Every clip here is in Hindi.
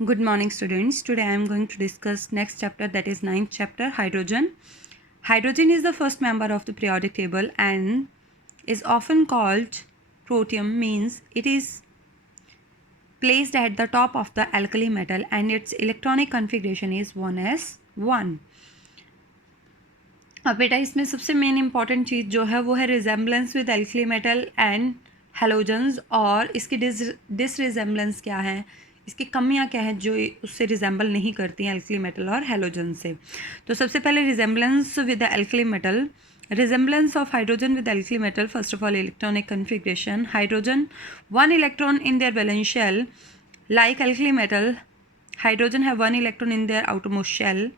Good morning, students. Today I am going to discuss next chapter, that is ninth chapter, hydrogen. Hydrogen is the first member of the periodic table and is often called protium, means it is placed at the top of the alkali metal and its electronic configuration is 1s1. अब बेटा इसमें सबसे मेन इंपॉर्टेंट चीज़ जो है वो है resemblance with alkali metal and halogens, और इसकी डिसरिजेम्बलेंस क्या है, इसकी कमियां क्या है जो उससे रिजेंबल नहीं करती हैं एल्कली मेटल और हेलोजन से। तो सबसे पहले resemblance with alkali metal, resemblance of hydrogen with alkali metal. First of all, electronic configuration: hydrogen one electron in their valence shell. Like alkali metal, hydrogen have one electron in their outermost shell,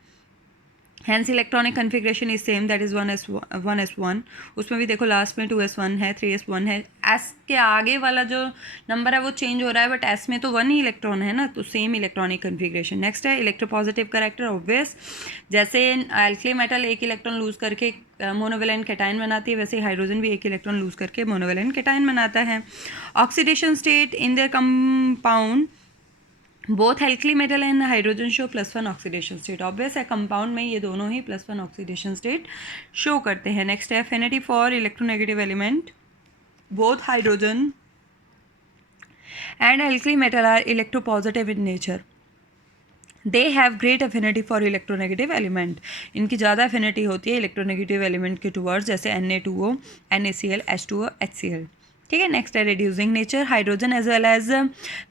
hence electronic configuration is same, that is 1s1. उसमें भी देखो लास्ट में 2s1 है, 3s1 है, s के आगे वाला जो नंबर है वो चेंज हो रहा है, बट s में तो 1 ही इलेक्ट्रॉन है ना, तो सेम इलेक्ट्रॉनिक कन्फिग्रेशन। नेक्स्ट है इलेक्ट्रोपॉजिटिव करेक्टर, ऑब्वियस, जैसे एल्कली मेटल एक इलेक्ट्रॉन लूज करके मोनोवेलेंट कैटायन बनाती है, वैसे हाइड्रोजन भी एक इलेक्ट्रॉन लूज करके मोनोवेलेंट कैटायन बनाता है। Oxidation state in their compound, both alkali metal and hydrogen show +1 oxidation state. Obvious है, कंपाउंड में ये दोनों ही +1 ऑक्सीडेशन स्टेट शो करते हैं। नेक्स्ट है affinity for electronegative element, both hydrogen and alkali metal are electropositive in nature, they have great affinity for electronegative element. इनकी ज़्यादा एफिनिटी होती है इलेक्ट्रोनेगेटिव एलिमेंट के टूवर्ड्स, जैसे Na2O, NaCl, H2O, HCl। ठीक है। नेक्स्ट है reducing nature, hydrogen as well as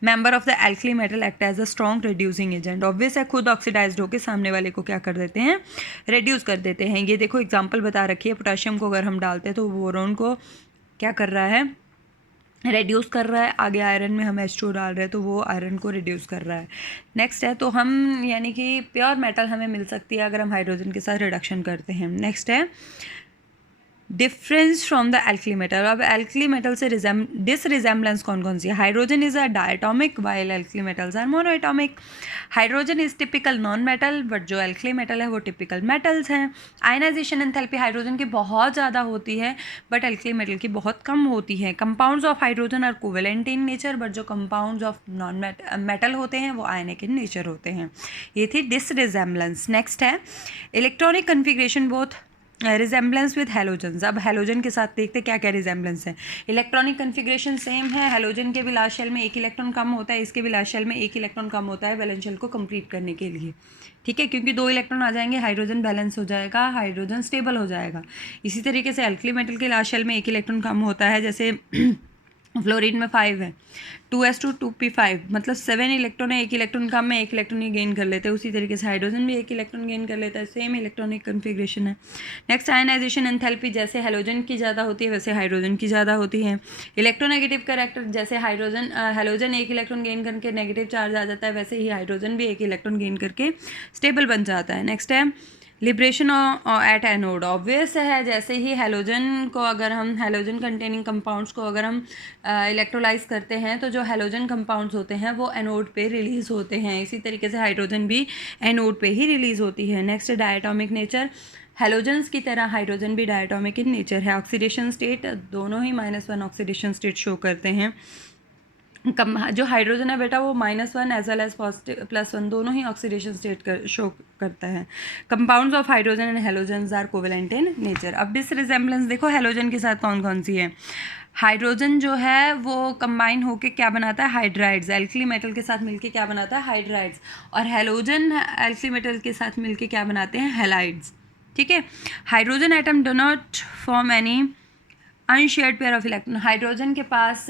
member of the alkali metal act as a strong reducing agent. Obvious है, खुद ऑक्सीडाइज्ड होकर सामने वाले को क्या कर देते हैं, रिड्यूस कर देते हैं। ये देखो एग्जांपल बता रखी है, पोटाशियम को अगर हम डालते हैं तो बोरोन को क्या कर रहा है, रिड्यूस कर रहा है। आगे आयरन में हम H2 डाल रहे हैं तो वो आयरन को रिड्यूस कर रहा है। नेक्स्ट है, तो हम यानी कि प्योर मेटल हमें मिल सकती है अगर हम हाइड्रोजन के साथ रिडक्शन करते हैं। नेक्स्ट है difference from the alkali metal. अब एल्कली मेटल से डिसरिजेम्बलेंस कौन कौन सी है, hydrogen is a diatomic while alkali metals are monoatomic. Hydrogen is typical non metal, but जो एल्कली मेटल है वो टिपिकल मेटल्स हैं। आयनाइजेशन एंथैल्पी हाइड्रोजन की बहुत ज़्यादा होती है, बट एल्कली मेटल की बहुत कम होती है। Compounds of hydrogen are covalent in nature, but जो कंपाउंड्स ऑफ नॉन मेटल होते हैं वो आयनिक इन नेचर होते हैं। ये थी डिसरिजेम्बलेंस। नेक्स्ट है electronic configuration, both resemblance with halogens. अब हेलोजन के साथ देखते क्या क्या रिजेम्बलेंस है। इलेक्ट्रॉनिक कन्फिग्रेशन सेम है, हेलोजन के भी लास्ट शेल में एक इलेक्ट्रॉन कम होता है, इसके भी लास्ट शेल में एक इलेक्ट्रॉन कम होता है वैलेंस शेल को कंप्लीट करने के लिए। ठीक है, क्योंकि 2 इलेक्ट्रॉन आ जाएंगे, हाइड्रोजन बैलेंस हो जाएगा, हाइड्रोजन स्टेबल हो जाएगा। इसी तरीके से एल्कली मेटल के लास्ट शेल में एक इलेक्ट्रॉन कम होता है, जैसे फ्लोरीन में 5 है, 2s2 2p5, मतलब 7 इलेक्ट्रॉन है, एक इलेक्ट्रॉन कम है, एक इलेक्ट्रॉन ही गेन कर लेते हैं। उसी तरीके से हाइड्रोजन भी एक इलेक्ट्रॉन गेन कर लेता है, सेम इलेक्ट्रॉनिक कन्फिग्रेशन है। नेक्स्ट आयनाइजेशन एंथैल्पी, जैसे हेलोजन की ज़्यादा होती है वैसे हाइड्रोजन की ज़्यादा होती है। इलेक्ट्रोनेगेटिव कैरेक्टर, जैसे हेलोजन एक इलेक्ट्रॉन गेन करके नेगेटिव चार्ज आ जाता है, वैसे ही हाइड्रोजन भी एक इलेक्ट्रॉन गेन करके स्टेबल बन जाता है। नेक्स्ट है लिब्रेशन एट एनोड। ऑब्वियस है, जैसे ही हेलोजन को अगर हम हेलोजन कंटेनिंग कंपाउंड्स को अगर हम इलेक्ट्रोलाइज करते हैं तो जो हेलोजन कंपाउंड्स होते हैं वो एनोड पे रिलीज़ होते हैं। इसी तरीके से हाइड्रोजन भी एनोड पे ही रिलीज़ होती है। नेक्स्ट डायटोमिक नेचर, हेलोजन्स की तरह हाइड्रोजन भी डायटोमिक इन नेचर है। ऑक्सीडेशन स्टेट, दोनों ही -1 ऑक्सीडेशन स्टेट शो करते हैं। जो हाइड्रोजन है बेटा वो -1 एज वेल एज पॉजिटिव +1 दोनों ही ऑक्सीडेशन स्टेट शो करता है। Compounds of hydrogen and halogens are covalent in nature. अब डिसरिजेम्बलेंस देखो हेलोजन के साथ कौन कौन सी है। हाइड्रोजन जो है वो कंबाइन होकर क्या बनाता है, हाइड्राइड्स। एल्कली मेटल के साथ मिलके क्या बनाता है, हाइड्राइड्स। और हेलोजन एल्कली मेटल के साथ मिलके क्या बनाते हैं, हेलाइड्स। ठीक है। Hydrogen atom do not form any unshared pair of electron. Hydrogen के पास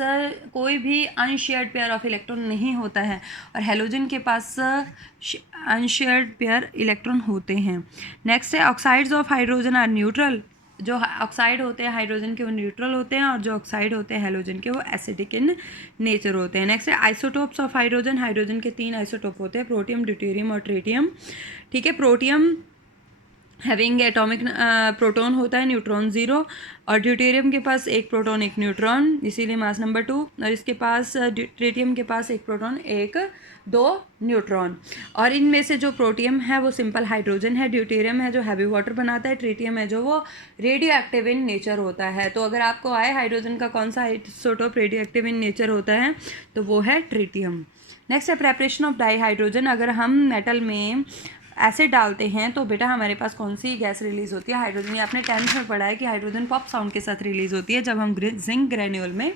कोई भी अनशेयर्ड पेयर ऑफ इलेक्ट्रॉन नहीं होता है, और हेलोजन के पास अनशेयर्ड पेयर इलेक्ट्रॉन होते हैं। नेक्स्ट है oxides of hydrogen are neutral. जो ऑक्साइड होते हैं हाइड्रोजन के वो न्यूट्रल होते हैं, और जो ऑक्साइड होते हैं हेलोजन के वो एसिडिक इन नेचर होते हैं। नेक्स्ट है आइसोटोप्स ऑफ हाइड्रोजन। हाइड्रोजन के 3 आइसोटोप होते हैं, प्रोटियम, ड्यूटेरियम और ट्रिटियम। ठीक है। प्रोटियम हैविंग एटॉमिक प्रोटॉन होता है, न्यूट्रॉन 0, और ड्यूटेरियम के पास 1 प्रोटॉन 1 न्यूट्रॉन, इसीलिए मास नंबर 2। और इसके पास ट्रिटियम के पास 1 प्रोटॉन 2 न्यूट्रॉन। और इनमें से जो प्रोटियम है वो सिंपल हाइड्रोजन है, ड्यूटेरियम है जो हैवी वाटर बनाता है, ट्रिटियम है जो वो रेडियो एक्टिव इन नेचर होता है। तो अगर आपको आए हाइड्रोजन का कौन सा isotope radio active in nature होता है तो वो है ट्रिटियम। नेक्स्ट है प्रेपरेशन ऑफ डाई हाइड्रोजन। अगर हम मेटल में एसिड डालते हैं तो बेटा हमारे पास कौन सी गैस रिलीज़ होती है? हाइड्रोजन। ये आपने 10th में पढ़ा है कि हाइड्रोजन पॉप साउंड के साथ रिलीज़ होती है जब हम जिंक ग्रेन्यूल में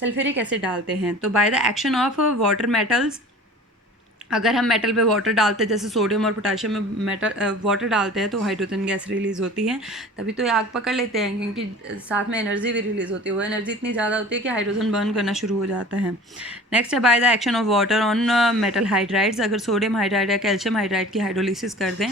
सल्फ्यूरिक एसिड डालते हैं। तो by the action of water metals, अगर हम मेटल पे वाटर डालते हैं, जैसे सोडियम और पोटाशियम में मेटल वाटर डालते हैं, तो हाइड्रोजन गैस रिलीज़ होती है। तभी तो ये आग पकड़ लेते हैं, क्योंकि साथ में एनर्जी भी रिलीज़ होती है। वो एनर्जी इतनी ज़्यादा होती है कि हाइड्रोजन बर्न करना शुरू हो जाता है। नेक्स्ट है by the action of water on metal hydrides. अगर सोडियम हाइड्राइड या कैल्शियम हाइड्राइड की हाइड्रोलिसिस कर दें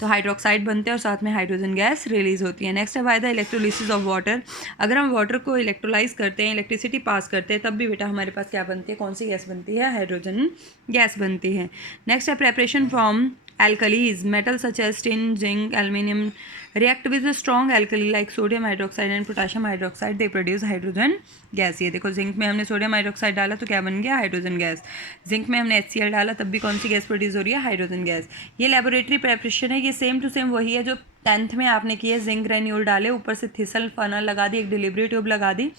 तो हाइड्रोक्साइड बनते हैं और साथ में हाइड्रोजन गैस रिलीज़ होती है। नेक्स्ट है by the electrolysis of water. अगर हम वाटर को इलेक्ट्रोलाइज करते हैं, इलेक्ट्रिसिटी पास करते हैं, तब भी बेटा हमारे पास क्या बनती है? कौन सी गैस बनती है? हाइड्रोजन गैस बनती है। नेक्स्ट है preparation from alkalis. Metals such as tin, zinc, aluminium react with a strong alkali like sodium hydroxide and potassium hydroxide. They produce hydrogen gas. ये देखो, जिंक में हमने सोडियम हाइड्रोक्साइड डाला तो क्या बन गया? Hydrogen gas. जिंक में हमने HCl डाला तब भी कौन सी गैस प्रोड्यूस हो रही है? Hydrogen gas. ये लेबोरेटरी प्रेपरेशन है। ये सेम टू सेम वही है जो 10th में आपने किया। जिंक ग्रेन्यूल डाले, ऊपर से थिसल फनल लगा दी, एक डिलीवरी ट्यूब लगा दी।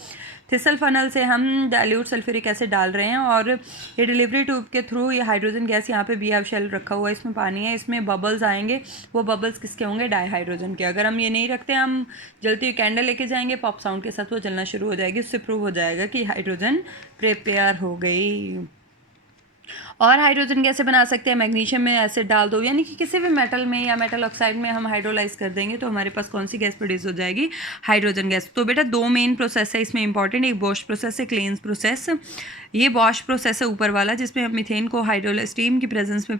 थिसल फनल से हम डाइल्यूट सल्फ्यूरिक एसिड डाल रहे हैं और ये डिलीवरी ट्यूब के थ्रू ये हाइड्रोजन गैस, यहाँ पे बी हैव शेल रखा हुआ है, इसमें पानी है, इसमें बबल्स आएंगे। वो बबल्स किसके होंगे? डाई हाइड्रोजन के। अगर हम ये नहीं रखते, हम जलती हुई कैंडल लेके जाएंगे, पॉप साउंड के साथ वो जलना शुरू हो जाएगी। उससे प्रूव हो जाएगा कि हाइड्रोजन प्रिपेयर हो गई। और हाइड्रोजन कैसे बना सकते हैं? मैग्नीशियम में एसिड डाल दो, यानी कि किसी भी मेटल में या मेटल ऑक्साइड में हम हाइड्रोलाइज कर देंगे तो हमारे पास कौन सी गैस प्रोड्यूस हो जाएगी? Hydrogen gas. तो बेटा 2 मेन प्रोसेस है इसमें इंपॉर्टेंट, एक बॉश प्रोसेस है, क्लेंस प्रोसेस। ये बॉश प्रोसेस है ऊपर वाला, जिसमें हम मीथेन को स्टीम की प्रेजेंस में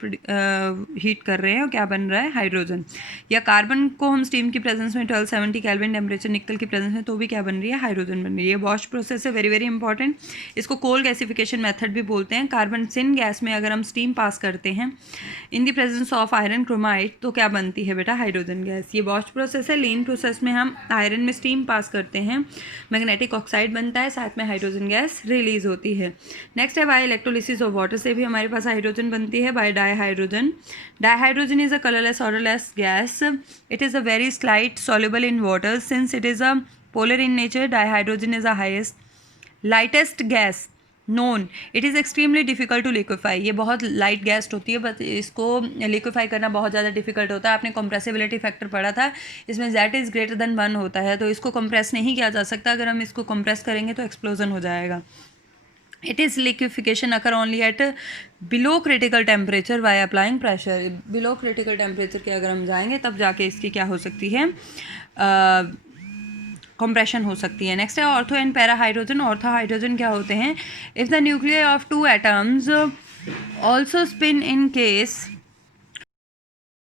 हीट कर रहे हैं और क्या बन रहा है? हाइड्रोजन। या कार्बन को हम स्टीम की प्रेजेंस में 1270 केल्विन टेम्परेचर निकल की प्रेजेंस में, तो भी क्या बन रही है? हाइड्रोजन बन रही है। बॉश प्रोसेस है, वेरी वेरी इंपॉर्टेंट। इसको कोल गैसिफिकेशन मेथड भी बोलते हैं। कार्बन सिन गैस में अगर हम स्टीम पास करते हैं in the presence of iron chromide तो क्या बनती है बेटा? Hydrogen gas. ये बॉश प्रोसेस है। लीन प्रोसेस में हम आयरन में स्टीम पास करते हैं, मैग्नेटिक ऑक्साइड बनता है, साथ में हाइड्रोजन गैस रिलीज होती है। नेक्स्ट है बाय इलेक्ट्रोलिसिस ऑफ वाटर से भी हमारे पास हाइड्रोजन बनती है by dihydrogen. Dihydrogen is a colourless odorless gas. It is a very slight soluble in water. Since it is a polar in nature, dihydrogen is the lightest gas known. It is extremely difficult to liquefy. ये बहुत लाइट गैस होती है, बट इसको लिक्विफाई करना बहुत ज़्यादा डिफिकल्ट होता है। आपने कंप्रेसिबिलिटी फैक्टर पढ़ा था, इसमें Z इज़ ग्रेटर देन 1 होता है, तो इसको कंप्रेस नहीं किया जा सकता। अगर हम इसको कंप्रेस करेंगे तो एक्सप्लोजन हो जाएगा। It is liquefaction occur only at below critical temperature by applying pressure. Below critical temperature के अगर हम जाएंगे तब जाके इसकी क्या हो सकती है? कंप्रेशन हो सकती है। नेक्स्ट है ortho and para hydrogen. Ortho hydrogen क्या होते हैं? If the nuclear of 2 atoms also spin in case